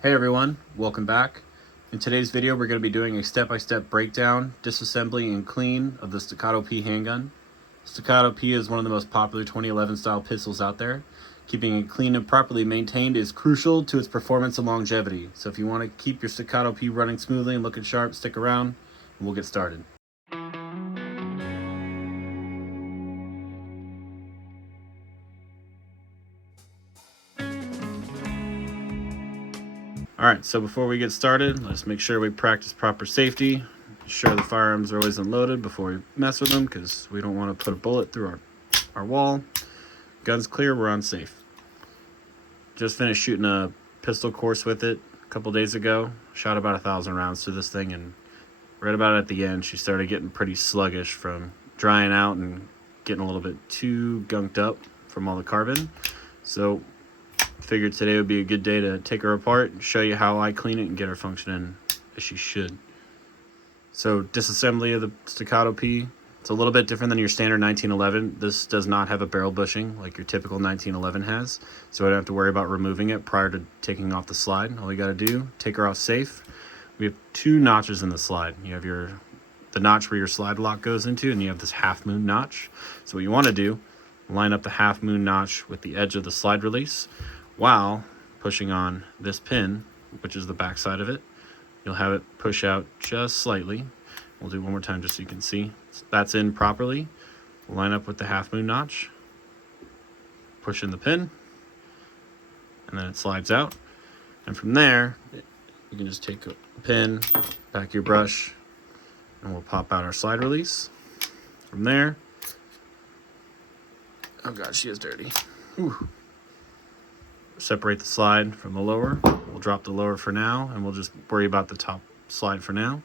Hey everyone, welcome back. In today's video we're going to be doing a step-by-step breakdown, disassembly, and clean of the Staccato P handgun. Staccato P is one of the most popular 2011 style pistols out there. Keeping it clean and properly maintained is crucial to its performance and longevity. So if you want to keep your Staccato P running smoothly and looking sharp, stick around and we'll get started. Alright, so before we get started, let's make sure we practice proper safety. Ensure the firearms are always unloaded before we mess with them because we don't want to put a bullet through our wall. Gun's clear, we're on safe. Just finished shooting a pistol course with it a couple days ago. Shot about 1,000 rounds to this thing, and right about at the end she started getting pretty sluggish from drying out and getting a little bit too gunked up from all the carbon. So figured today would be a good day to take her apart and show you how I clean it and get her functioning as she should. So disassembly of the Staccato P. It's a little bit different than your standard 1911. This does not have a barrel bushing like your typical 1911 has, so I don't have to worry about removing it prior to taking off the slide. All you got to do, take her off safe. We have two notches in the slide. You have the notch where your slide lock goes into, and you have this half moon notch. So what you want to do, line up the half moon notch with the edge of the slide release while pushing on this pin, which is the back side of it. You'll have it push out just slightly. We'll do one more time just so you can see. That's in properly. Line up with the half moon notch. Push in the pin. And then it slides out. And from there, you can just take a pin, back your brush, and we'll pop out our slide release. From there, oh god, she is dirty. Whew. Separate the slide from the lower. We'll drop the lower for now, and we'll just worry about the top slide for now.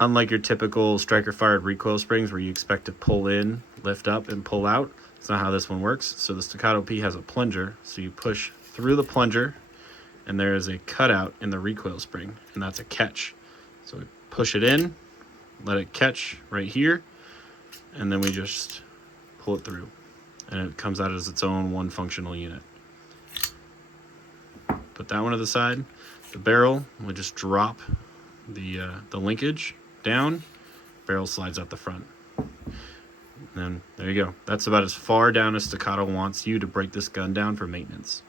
Unlike your typical striker-fired recoil springs where you expect to pull in, lift up, and pull out, that's not how this one works. So the Staccato P has a plunger, so you push through the plunger, and there is a cutout in the recoil spring, and that's a catch. So we push it in, let it catch right here, and then we just pull it through. And it comes out as its own one functional unit. Put that one to the side. The barrel, we just drop the linkage down. Barrel slides out the front. And then there you go. That's about as far down as Staccato wants you to break this gun down for maintenance.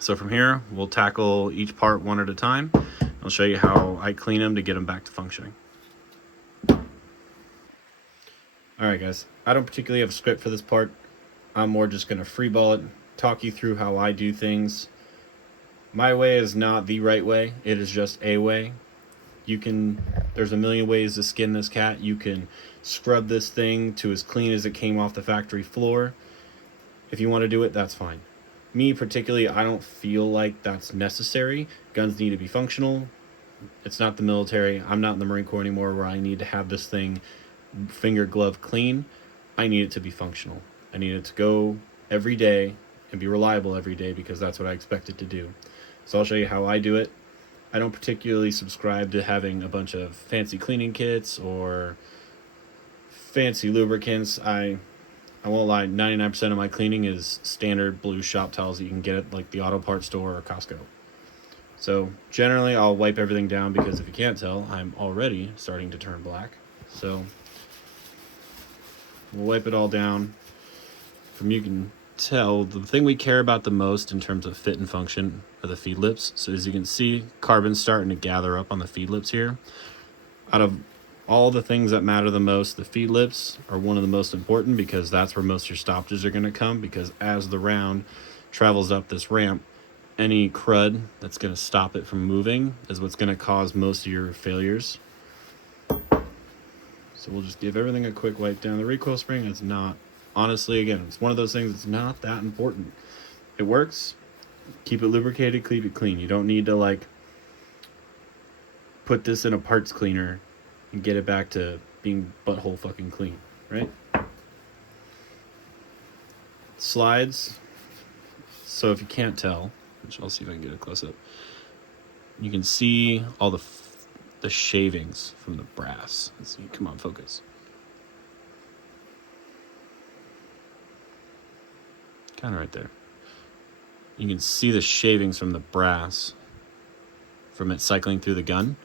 So from here, we'll tackle each part one at a time. I'll show you how I clean them to get them back to functioning. Alright guys, I don't particularly have a script for this part. I'm more just going to freeball it, talk you through how I do things. My way is not the right way, it is just a way. There's a million ways to skin this cat. You can scrub this thing to as clean as it came off the factory floor. If you want to do it, that's fine. Me particularly, I don't feel like that's necessary. Guns need to be functional. It's not the military. I'm not in the Marine Corps anymore where I need to have this thing finger glove clean. I need it to be functional. I need it to go every day and be reliable every day because that's what I expect it to do. So I'll show you how I do it. I don't particularly subscribe to having a bunch of fancy cleaning kits or fancy lubricants. I won't lie, 99% of my cleaning is standard blue shop towels that you can get at like the auto parts store or Costco. So generally I'll wipe everything down because if you can't tell, I'm already starting to turn black. So we'll wipe it all down. From you can tell, the thing we care about the most in terms of fit and function are the feed lips. So as you can see, carbon's starting to gather up on the feed lips here. Out of all the things that matter the most, the feed lips are one of the most important because that's where most of your stoppages are going to come, because as the round travels up this ramp, any crud that's going to stop it from moving is what's going to cause most of your failures. So we'll just give everything a quick wipe down. The recoil spring is not, honestly, again, it's one of those things that's not that important. It works. Keep it lubricated, keep it clean. You don't need to like put this in a parts cleaner and get it back to being butthole fucking clean, right? Slides. So if you can't tell, which I'll see if I can get a close up, you can see all the shavings from the brass. Let's see, come on, focus. Kind of right there. You can see the shavings from the brass from it cycling through the gun.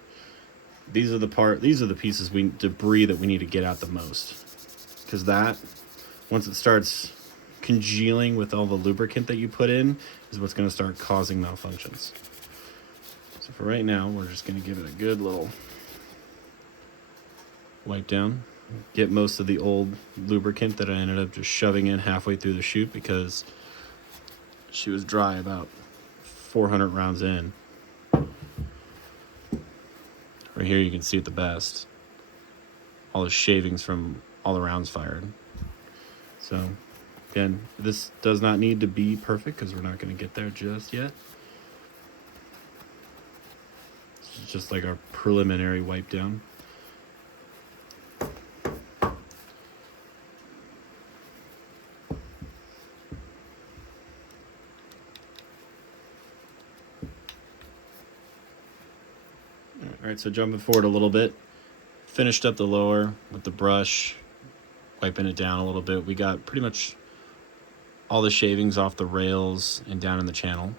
These are the pieces debris that we need to get out the most. Because that, once it starts congealing with all the lubricant that you put in, is what's going to start causing malfunctions. So for right now, we're just going to give it a good little wipe down. Get most of the old lubricant that I ended up just shoving in halfway through the chute because she was dry about 400 rounds in. Right here you can see it the best. All the shavings from all the rounds fired. So again, this does not need to be perfect because we're not going to get there just yet. This is just like our preliminary wipe down. Alright, so jumping forward a little bit, finished up the lower with the brush, wiping it down a little bit. We got pretty much all the shavings off the rails and down in the channel.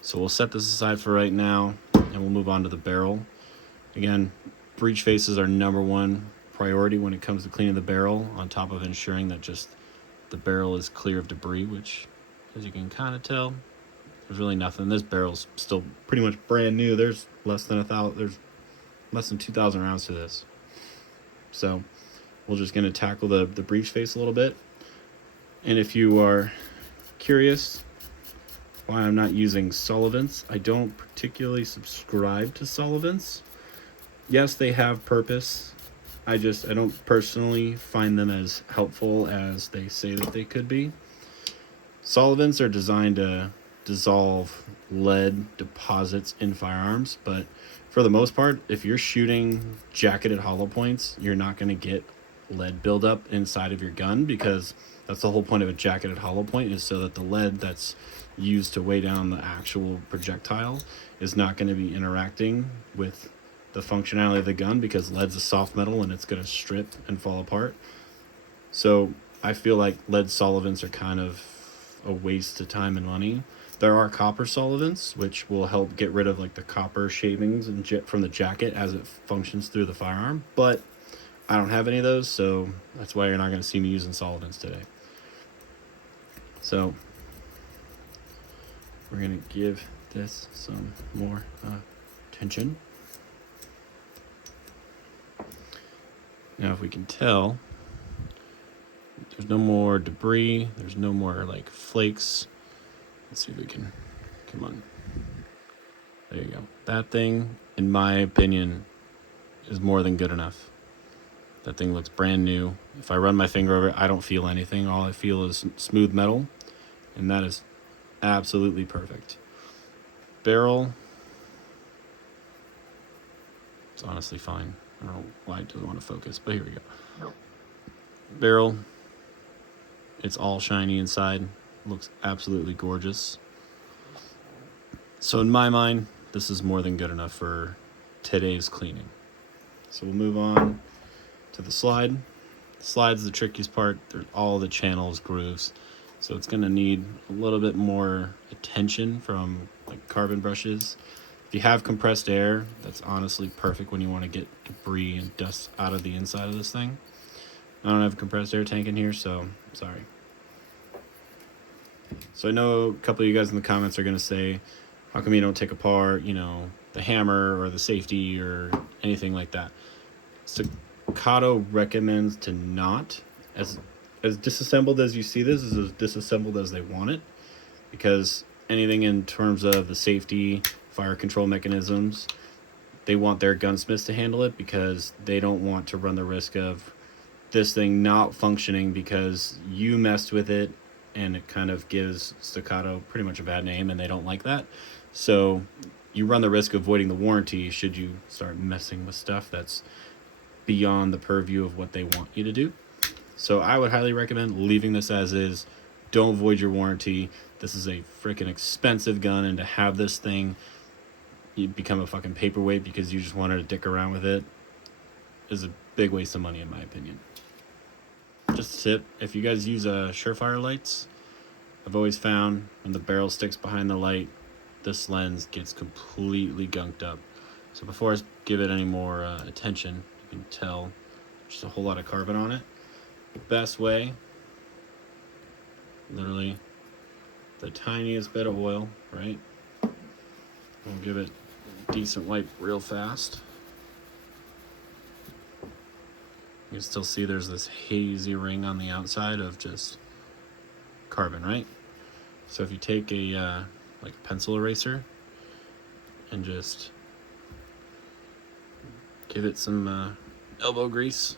So we'll set this aside for right now, and we'll move on to the barrel. Again, breech faces are #1 priority when it comes to cleaning the barrel, on top of ensuring that just the barrel is clear of debris, which, as you can kind of tell, there's really nothing. This barrel's still pretty much brand new. There's less than 2,000 rounds to this. So we're just going to tackle the breech face a little bit. And if you are curious why I'm not using solvents, I don't particularly subscribe to solvents. Yes, they have purpose. I don't personally find them as helpful as they say that they could be. Solvents are designed to dissolve lead deposits in firearms, but for the most part, if you're shooting jacketed hollow points, you're not going to get lead buildup inside of your gun, because that's the whole point of a jacketed hollow point, is so that the lead that's used to weigh down the actual projectile is not going to be interacting with the functionality of the gun, because lead's a soft metal and it's going to strip and fall apart. So I feel like lead solvents are kind of a waste of time and money. There are copper solvents, which will help get rid of like the copper shavings and from the jacket as it functions through the firearm, but I don't have any of those, so that's why you're not going to see me using solvents today. So we're going to give this some more attention. Now, if we can tell, there's no more debris, there's no more like flakes. Let's see if we can, come on. There you go. That thing, in my opinion, is more than good enough. That thing looks brand new. If I run my finger over it, I don't feel anything. All I feel is smooth metal, and that is absolutely perfect. Barrel, it's honestly fine. I don't know why it doesn't want to focus, but here we go. Nope. Barrel, it's all shiny inside. Looks absolutely gorgeous. So in my mind, this is more than good enough for today's cleaning. So we'll move on to the slide. The slide's the trickiest part. There's all the channels, grooves. So it's going to need a little bit more attention from like carbon brushes. If you have compressed air, that's honestly perfect when you want to get debris and dust out of the inside of this thing. I don't have a compressed air tank in here, so sorry. So I know a couple of you guys in the comments are going to say, how come you don't take apart, the hammer or the safety or anything like that? Staccato recommends to not. As disassembled as you see this is as disassembled as they want it, because anything in terms of the safety, fire control mechanisms, they want their gunsmiths to handle it, because they don't want to run the risk of this thing not functioning because you messed with it, and it kind of gives Staccato pretty much a bad name, and they don't like that. So you run the risk of voiding the warranty should you start messing with stuff that's beyond the purview of what they want you to do. So I would highly recommend leaving this as is. Don't void your warranty. This is a freaking expensive gun, and to have this thing, you become a fucking paperweight because you just wanted to dick around with it, is a big waste of money in my opinion. Just a tip, if you guys use Surefire lights, I've always found when the barrel sticks behind the light, this lens gets completely gunked up. So before I give it any more attention, you can tell there's a whole lot of carbon on it. The best way, literally the tiniest bit of oil, right? We'll give it a decent wipe real fast. You can still see there's this hazy ring on the outside of just carbon, right? So if you take a like a pencil eraser and just give it some elbow grease,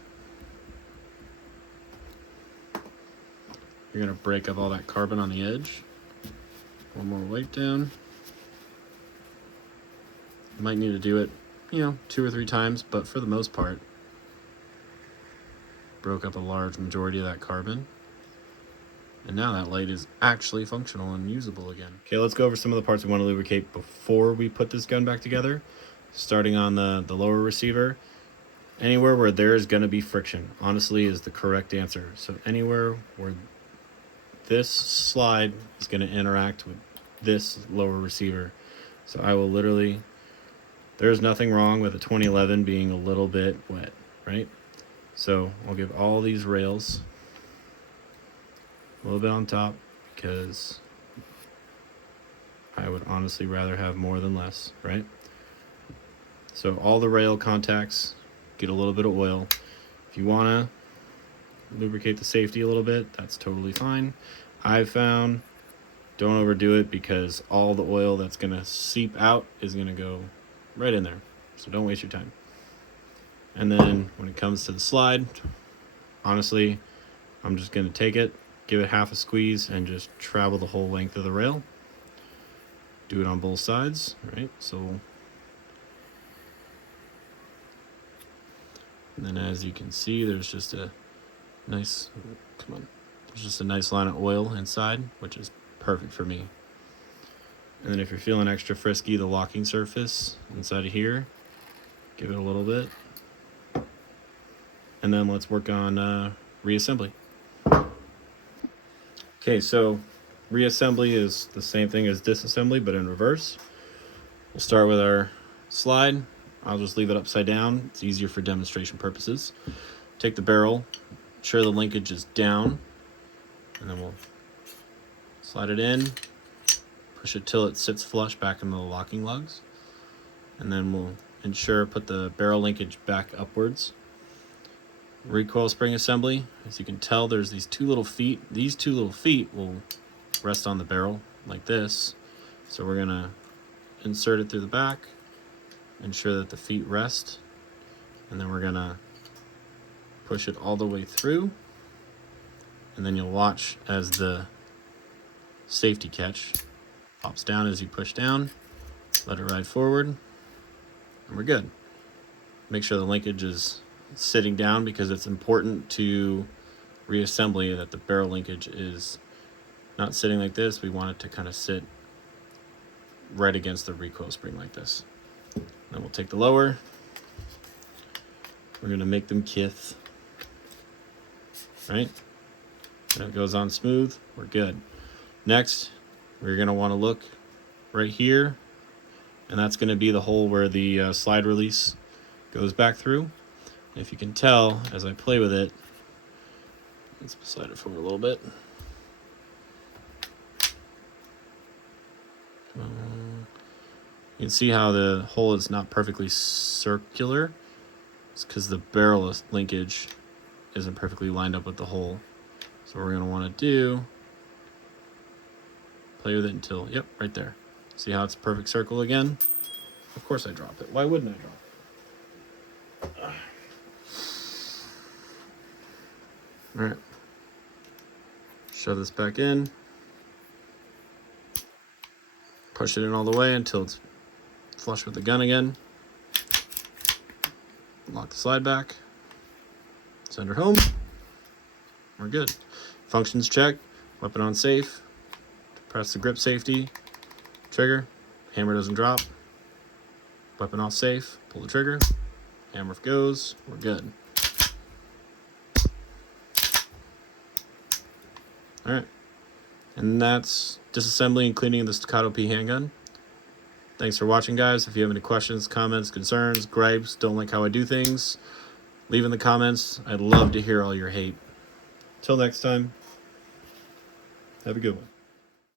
you're gonna break up all that carbon on the edge. One more wipe down. You might need to do it, 2 or 3 times, but for the most part, broke up a large majority of that carbon. And now that light is actually functional and usable again. Okay, let's go over some of the parts we want to lubricate before we put this gun back together. Starting on the lower receiver. Anywhere where there is going to be friction, honestly, is the correct answer. So anywhere where this slide is going to interact with this lower receiver. So I will literally, there's nothing wrong with a 2011 being a little bit wet, right? So I'll give all these rails a little bit on top because I would honestly rather have more than less, right? So all the rail contacts get a little bit of oil. If you want to lubricate the safety a little bit, that's totally fine. I've found don't overdo it because all the oil that's going to seep out is going to go right in there. So don't waste your time. And then when it comes to the slide, honestly, I'm just going to take it, give it half a squeeze, and just travel the whole length of the rail. Do it on both sides, right? So, and then as you can see, there's just a nice, there's just a nice line of oil inside, which is perfect for me. And then if you're feeling extra frisky, the locking surface inside of here, give it a little bit. And then let's work on reassembly. Okay, so reassembly is the same thing as disassembly, but in reverse. We'll start with our slide. I'll just leave it upside down. It's easier for demonstration purposes. Take the barrel, ensure the linkage is down, and then we'll slide it in, push it till it sits flush back into the locking lugs, and then we'll put the barrel linkage back upwards. Recoil spring assembly, as you can tell, there's these 2 little feet. These 2 little feet will rest on the barrel like this. So we're gonna insert it through the back, ensure that the feet rest, and then we're gonna push it all the way through, and then you'll watch as the safety catch pops down as you push down. Let it ride forward, and we're good. Make sure the linkage is sitting down because it's important to reassembly that the barrel linkage is not sitting like this. We want it to kind of sit right against the recoil spring like this. Then we'll take the lower. We're going to make them kith, right? And it goes on smooth. We're good. Next, we're going to want to look right here, and that's going to be the hole where the slide release goes back through. If you can tell, as I play with it, let's slide it forward a little bit. You can see how the hole is not perfectly circular. It's because the barrel linkage isn't perfectly lined up with the hole. So what we're going to want to do, play with it until, yep, right there. See how it's a perfect circle again? Of course I drop it. Why wouldn't I drop it? All right, shove this back in, push it in all the way until it's flush with the gun again. Lock the slide back, send her home. We're good. Functions check, weapon on safe, press the grip safety, trigger, hammer doesn't drop, weapon off safe, pull the trigger, hammer goes, we're good. All right, And that's disassembly and cleaning the Staccato P handgun. Thanks for watching, guys. If you have any questions, comments, concerns, gripes, don't like how I do things, leave in the comments. I'd love to hear all your hate. Till next time, have a good one.